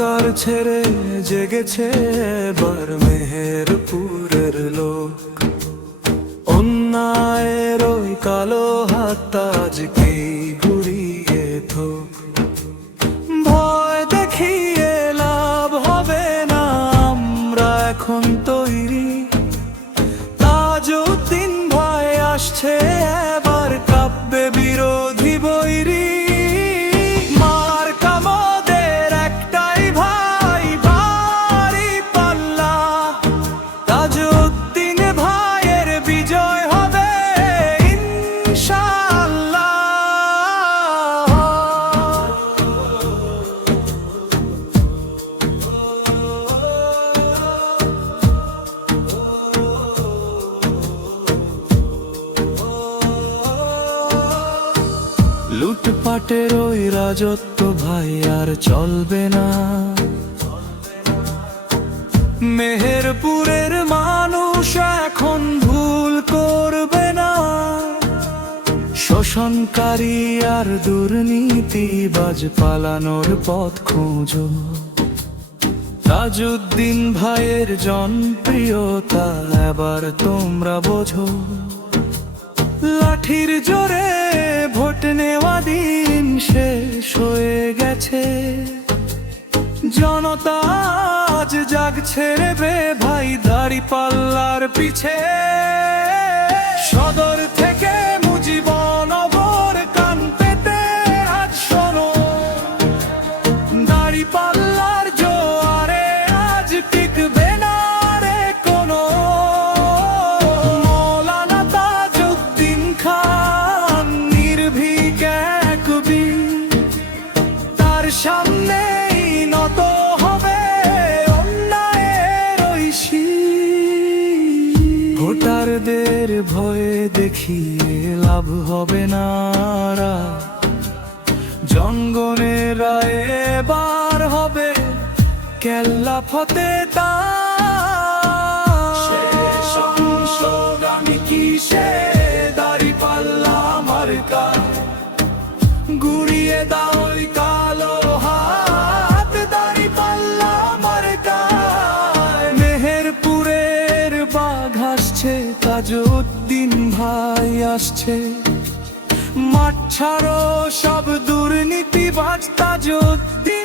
অহংকার ছেড়ে জেগেছে এবার মেহেরপুরের লোক। অন্যায়ের ওই কালো হাত আজকে ঘুরিয়ে থোক। ভয় দেখিয়ে লাভ হবে না, আমরা এখন তৈরি। তাজউদ্দিন ভাই আসছে এবার, কাব্যে বিরোধী বৈরী। মার্কা মোদের একটাই ভাই, বাড়ি পাল্লা। তাজউদ্দিন ভাইয়ের বিজয় হবে ইনশাআল্লাহ। লুটপাটের ওই রাজত্ব ভাই আর চলবে না। মেহেরপুরের মানুষ এখন ভুল করবে না। শোষণকারী আর দুর্নীতিবাজ পালানোর পথ খোঁজো। তাজউদ্দিন ভাইয়ের জনপ্রিয়তা এবার তোমরা বোঝো। লাঠির জোরে ভোট নেওয়া দিন শেষ হয়ে গেছে। জনতা আজ জাগছে রে ভাই, দাঁড়িপাল্লার পিছে। সদর থেকে মুজিবনগর কান পেতে আজ শোনো। দাঁড়িপাল্লার জোয়ারে আজ টিকবে না রে কোনো। মৌলানা তাজউদ্দিন খান নির্ভীক এক বীর, তার সামনেই নত হবে অন্যায়ের ওই শির। ভোটারদের ভয়ে দেখিয়ে লাভ হবে না, জনগণের রায়ে এবার হবে কেল্লা ফতে তার। শেষ অংশগামী কিসে দাঁড়িপাল্লা মার্কা, গুড়িয়ে দাও ওই কালো হাত দাঁড়িপাল্লা মার্কায়। মেহেরপুরের বাঘ আসছে, তাজউদ্দিন ভাই আসছে। মাঠ ছাড়ো সব দুর্নীতিবাজ, তাজউদ্দিন